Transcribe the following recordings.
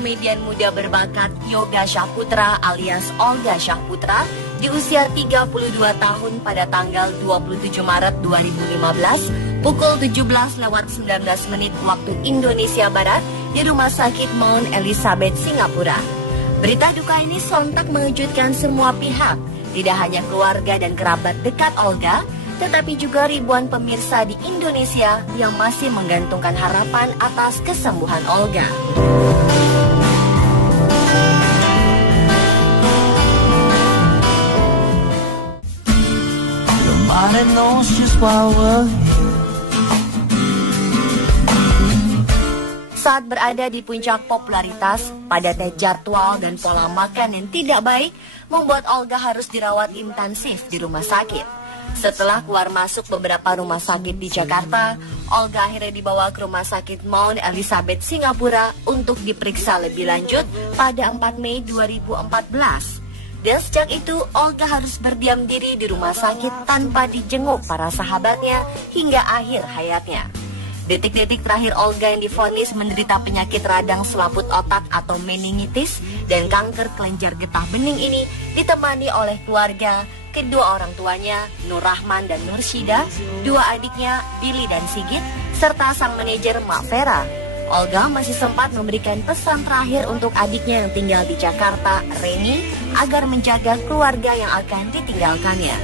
komedian muda berbakat Yoga Syahputra alias Olga Syahputra di usia 32 tahun pada tanggal 27 Maret 2015 pukul 17.19 waktu Indonesia Barat di Rumah Sakit Mount Elizabeth, Singapura. Berita duka ini sontak mengejutkan semua pihak, tidak hanya keluarga dan kerabat dekat Olga, tetapi juga ribuan pemirsa di Indonesia yang masih menggantungkan harapan atas kesembuhan Olga. Saat berada di puncak popularitas, padatnya jadwal dan pola makan yang tidak baik membuat Olga harus dirawat intensif di rumah sakit. Setelah keluar masuk beberapa rumah sakit di Jakarta, Olga akhirnya dibawa ke Rumah Sakit Mount Elizabeth, Singapura untuk diperiksa lebih lanjut pada 4 Mei 2014. Dan sejak itu, Olga harus berdiam diri di rumah sakit tanpa dijenguk para sahabatnya hingga akhir hayatnya. Detik-detik terakhir Olga yang divonis menderita penyakit radang selaput otak atau meningitis dan kanker kelenjar getah bening ini ditemani oleh keluarga, kedua orang tuanya, Nur Rahman dan Nur Syida, dua adiknya, Billy dan Sigit, serta sang manajer Mak Vera. Olga masih sempat memberikan pesan terakhir untuk adiknya yang tinggal di Jakarta, Reni, agar menjaga keluarga yang akan ditinggalkannya.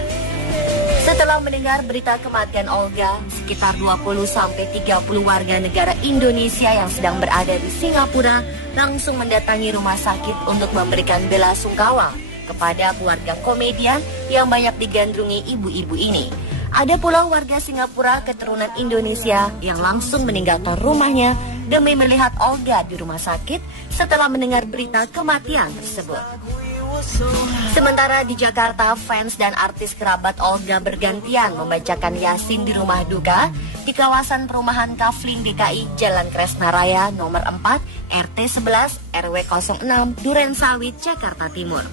Setelah mendengar berita kematian Olga, sekitar 20-30 warga negara Indonesia yang sedang berada di Singapura langsung mendatangi rumah sakit untuk memberikan bela sungkawa kepada keluarga komedian yang banyak digandrungi ibu-ibu ini. Ada pula warga Singapura keturunan Indonesia yang langsung meninggalkan rumahnya demi melihat Olga di rumah sakit setelah mendengar berita kematian tersebut. Sementara di Jakarta, fans dan artis kerabat Olga bergantian membacakan Yasin di rumah duka di kawasan perumahan Kafling DKI Jalan Kresna Raya nomor 4 RT 11 RW 06 Duren Sawit, Jakarta Timur.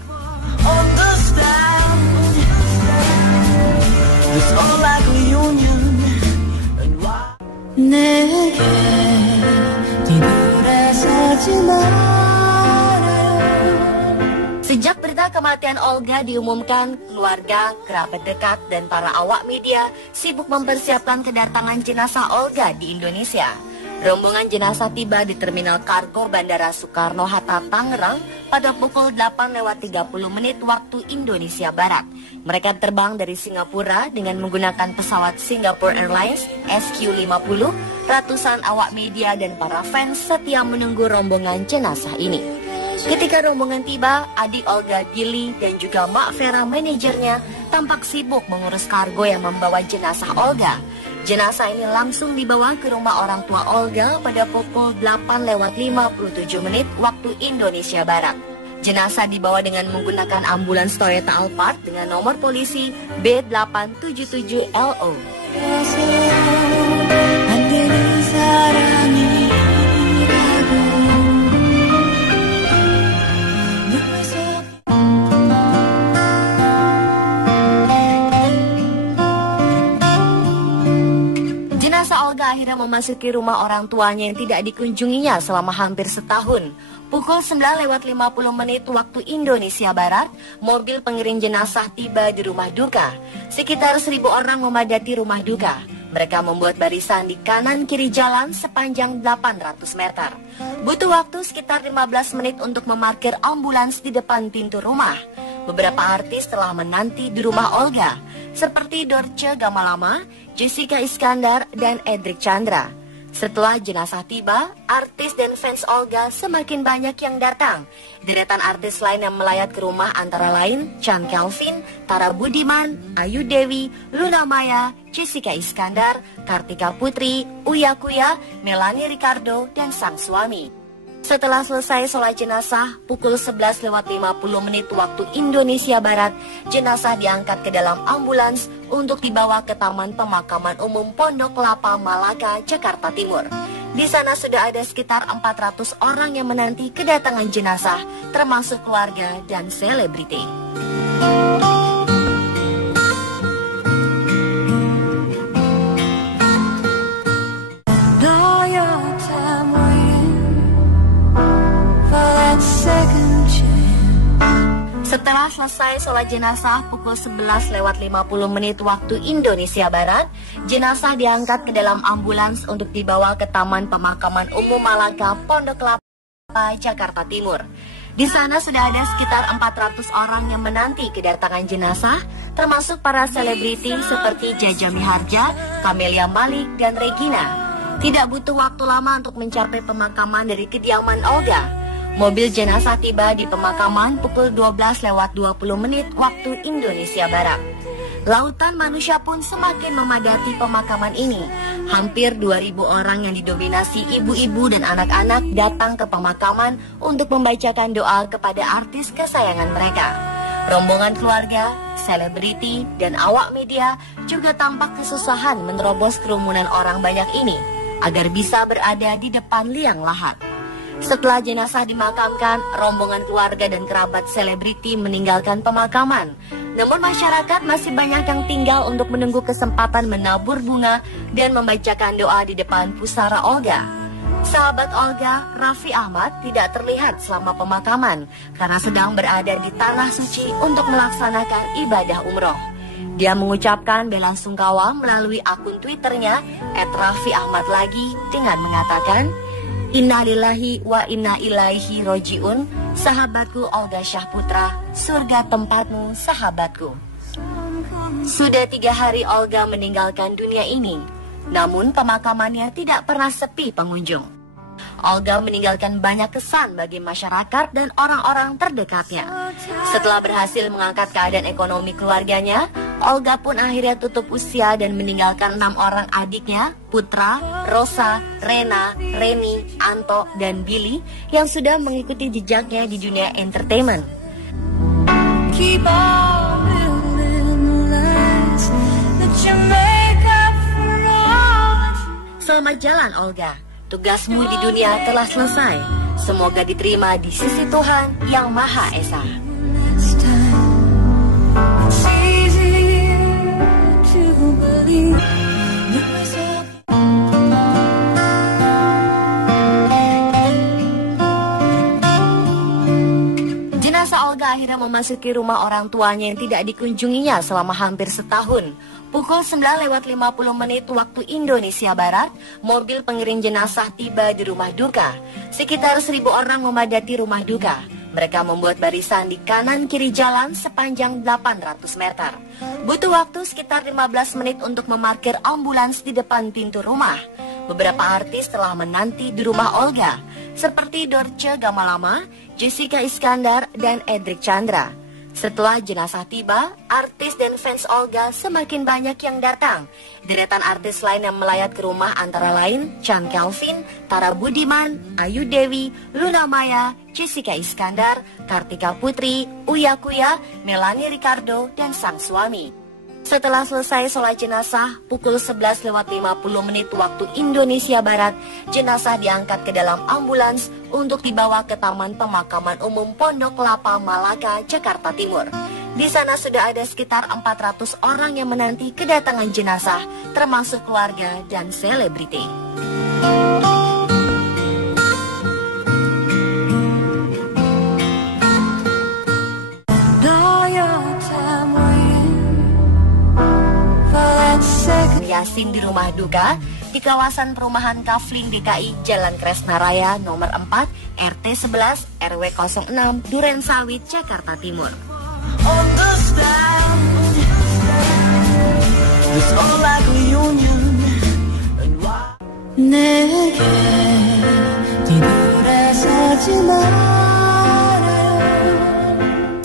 Sejak berita kematian Olga diumumkan, keluarga, kerabat dekat, dan para awak media sibuk mempersiapkan kedatangan jenazah Olga di Indonesia. Rombongan jenazah tiba di Terminal Kargo Bandara Soekarno-Hatta, Tangerang pada pukul 8.30 waktu Indonesia Barat. Mereka terbang dari Singapura dengan menggunakan pesawat Singapore Airlines SQ-50. Ratusan awak media dan para fans setia menunggu rombongan jenazah ini. Ketika rombongan tiba, adik Olga, Billy, dan juga Mak Vera, manajernya, tampak sibuk mengurus kargo yang membawa jenazah Olga. Jenazah ini langsung dibawa ke rumah orang tua Olga pada pukul 8.57 waktu Indonesia Barat. Jenazah dibawa dengan menggunakan ambulans Toyota Alphard dengan nomor polisi B877LO. Jenazah Olga akhirnya memasuki rumah orang tuanya yang tidak dikunjunginya selama hampir setahun. Pukul 9.50 waktu Indonesia Barat, mobil pengiring jenazah tiba di rumah duka. Sekitar 1.000 orang memadati rumah duka. Mereka membuat barisan di kanan kiri jalan sepanjang 800 meter. Butuh waktu sekitar 15 menit untuk memarkir ambulans di depan pintu rumah. Beberapa artis telah menanti di rumah Olga, seperti Dorce Gamalama, Jessica Iskandar, dan Edric Chandra. Setelah jenazah tiba, artis dan fans Olga semakin banyak yang datang. Deretan artis lain yang melayat ke rumah antara lain Chan Kelvin, Tara Budiman, Ayu Dewi, Luna Maya, Jessica Iskandar, Kartika Putri, Uya Kuya, Melanie Ricardo, dan sang suami. Setelah selesai sholat jenazah, pukul 11.50 waktu Indonesia Barat, jenazah diangkat ke dalam ambulans untuk dibawa ke Taman Pemakaman Umum Pondok Kelapa, Malaka, Jakarta Timur. Di sana sudah ada sekitar 400 orang yang menanti kedatangan jenazah, termasuk keluarga dan selebriti. Setelah selesai sholat jenazah pukul 11 lewat 50 menit waktu Indonesia Barat, jenazah diangkat ke dalam ambulans untuk dibawa ke Taman Pemakaman Umum Malaka, Pondok Kelapa, Jakarta Timur. Di sana sudah ada sekitar 400 orang yang menanti kedatangan jenazah, termasuk para selebriti seperti Jaja Miharja, Camelia Malik, dan Regina. Tidak butuh waktu lama untuk mencapai pemakaman dari kediaman Olga. Mobil jenazah tiba di pemakaman pukul 12 lewat 20 menit waktu Indonesia Barat. Lautan manusia pun semakin memadati pemakaman ini. Hampir 2.000 orang yang didominasi ibu-ibu dan anak-anak datang ke pemakaman untuk membacakan doa kepada artis kesayangan mereka. Rombongan keluarga, selebriti, dan awak media juga tampak kesusahan menerobos kerumunan orang banyak ini agar bisa berada di depan liang lahat. Setelah jenazah dimakamkan, rombongan keluarga dan kerabat selebriti meninggalkan pemakaman. Namun masyarakat masih banyak yang tinggal untuk menunggu kesempatan menabur bunga dan membacakan doa di depan pusara Olga. Sahabat Olga, Raffi Ahmad, tidak terlihat selama pemakaman karena sedang berada di Tanah Suci untuk melaksanakan ibadah umroh. Dia mengucapkan bela sungkawa melalui akun Twitternya @RaffiAhmadLagi dengan mengatakan, "Innalillahi wa inna ilaihi rojiun, sahabatku Olga Syahputra, surga tempatmu sahabatku." Sudah 3 hari Olga meninggalkan dunia ini, namun pemakamannya tidak pernah sepi pengunjung. Olga meninggalkan banyak kesan bagi masyarakat dan orang-orang terdekatnya. Setelah berhasil mengangkat keadaan ekonomi keluarganya, Olga pun akhirnya tutup usia dan meninggalkan 6 orang adiknya, Putra, Rosa, Rena, Reni, Anto, dan Billy yang sudah mengikuti jejaknya di dunia entertainment. Selamat jalan Olga, tugasmu di dunia telah selesai. Semoga diterima di sisi Tuhan Yang Maha Esa. Jenazah Olga akhirnya memasuki rumah orang tuanya yang tidak dikunjunginya selama hampir setahun. Pukul 9 lewat 50 menit waktu Indonesia Barat, mobil pengiring jenazah tiba di rumah duka. Sekitar 1.000 orang memadati rumah duka. Mereka membuat barisan di kanan kiri jalan sepanjang 800 meter. Butuh waktu sekitar 15 menit untuk memarkir ambulans di depan pintu rumah. Beberapa artis telah menanti di rumah Olga, seperti Dorce Gamalama, Jessica Iskandar, dan Edric Chandra. Setelah jenazah tiba, artis dan fans Olga semakin banyak yang datang. Deretan artis lain yang melayat ke rumah antara lain Chand Kelvin, Tara Budiman, Ayu Dewi, Luna Maya, Jessica Iskandar, Kartika Putri, Uya Kuya, Melanie Ricardo, dan sang suami. Setelah selesai sholat jenazah, pukul 11 lewat 50 menit waktu Indonesia Barat, jenazah diangkat ke dalam ambulans untuk dibawa ke Taman Pemakaman Umum Pondok Kelapa, Malaka, Jakarta Timur. Di sana sudah ada sekitar 400 orang yang menanti kedatangan jenazah, termasuk keluarga dan selebriti. Yasin di rumah duka di kawasan perumahan Kafling DKI Jalan Kresna Raya nomor 4 RT 11 RW 06 Duren Sawit Jakarta Timur.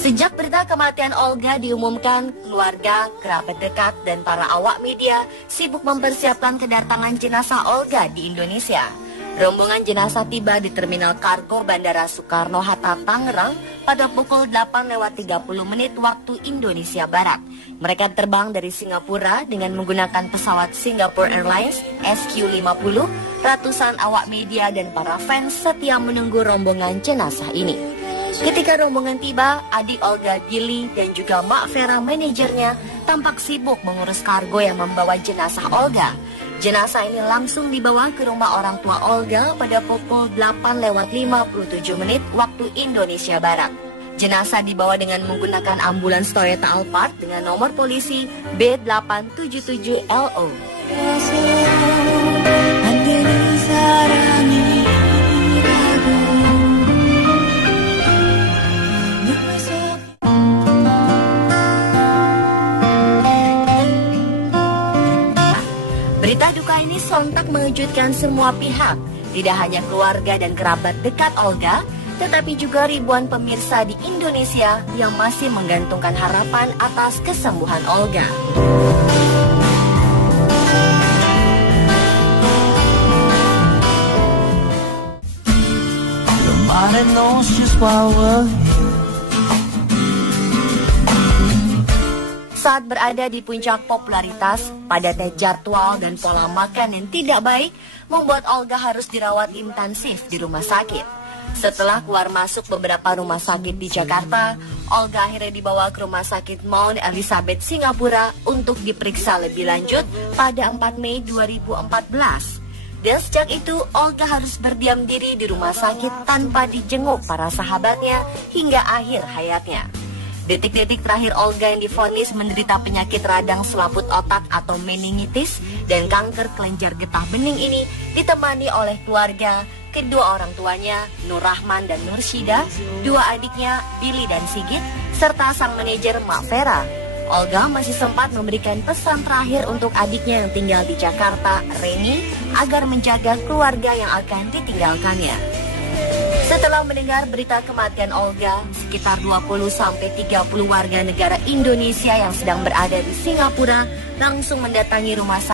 Sejak berita kematian Olga diumumkan, keluarga, kerabat dekat, dan para awak media sibuk mempersiapkan kedatangan jenazah Olga di Indonesia. Rombongan jenazah tiba di Terminal Kargo Bandara Soekarno-Hatta, Tangerang pada pukul 8 lewat 30 menit waktu Indonesia Barat. Mereka terbang dari Singapura dengan menggunakan pesawat Singapore Airlines SQ-50. Ratusan awak media dan para fans setia menunggu rombongan jenazah ini. Ketika rombongan tiba, adik Olga, Billy, dan juga Mak Vera, manajernya, tampak sibuk mengurus kargo yang membawa jenazah Olga. Jenazah ini langsung dibawa ke rumah orang tua Olga pada pukul 8 lewat 57 menit waktu Indonesia Barat. Jenazah dibawa dengan menggunakan ambulans Toyota Alphard dengan nomor polisi B877LO. Berita duka ini sontak mengejutkan semua pihak, tidak hanya keluarga dan kerabat dekat Olga, tetapi juga ribuan pemirsa di Indonesia yang masih menggantungkan harapan atas kesembuhan Olga. Saat berada di puncak popularitas, padatnya jadwal dan pola makan yang tidak baik membuat Olga harus dirawat intensif di rumah sakit. Setelah keluar masuk beberapa rumah sakit di Jakarta, Olga akhirnya dibawa ke Rumah Sakit Mount Elizabeth Singapura untuk diperiksa lebih lanjut pada 4 Mei 2014. Dan sejak itu, Olga harus berdiam diri di rumah sakit tanpa dijenguk para sahabatnya hingga akhir hayatnya. Detik-detik terakhir Olga yang divonis menderita penyakit radang selaput otak atau meningitis dan kanker kelenjar getah bening ini ditemani oleh keluarga, kedua orang tuanya, Nur Rahman dan Nur Syida, dua adiknya, Billy dan Sigit, serta sang manajer Mak Vera. Olga masih sempat memberikan pesan terakhir untuk adiknya yang tinggal di Jakarta, Reni, agar menjaga keluarga yang akan ditinggalkannya. Setelah mendengar berita kematian Olga, sekitar 20-30 warga negara Indonesia yang sedang berada di Singapura langsung mendatangi rumah sakit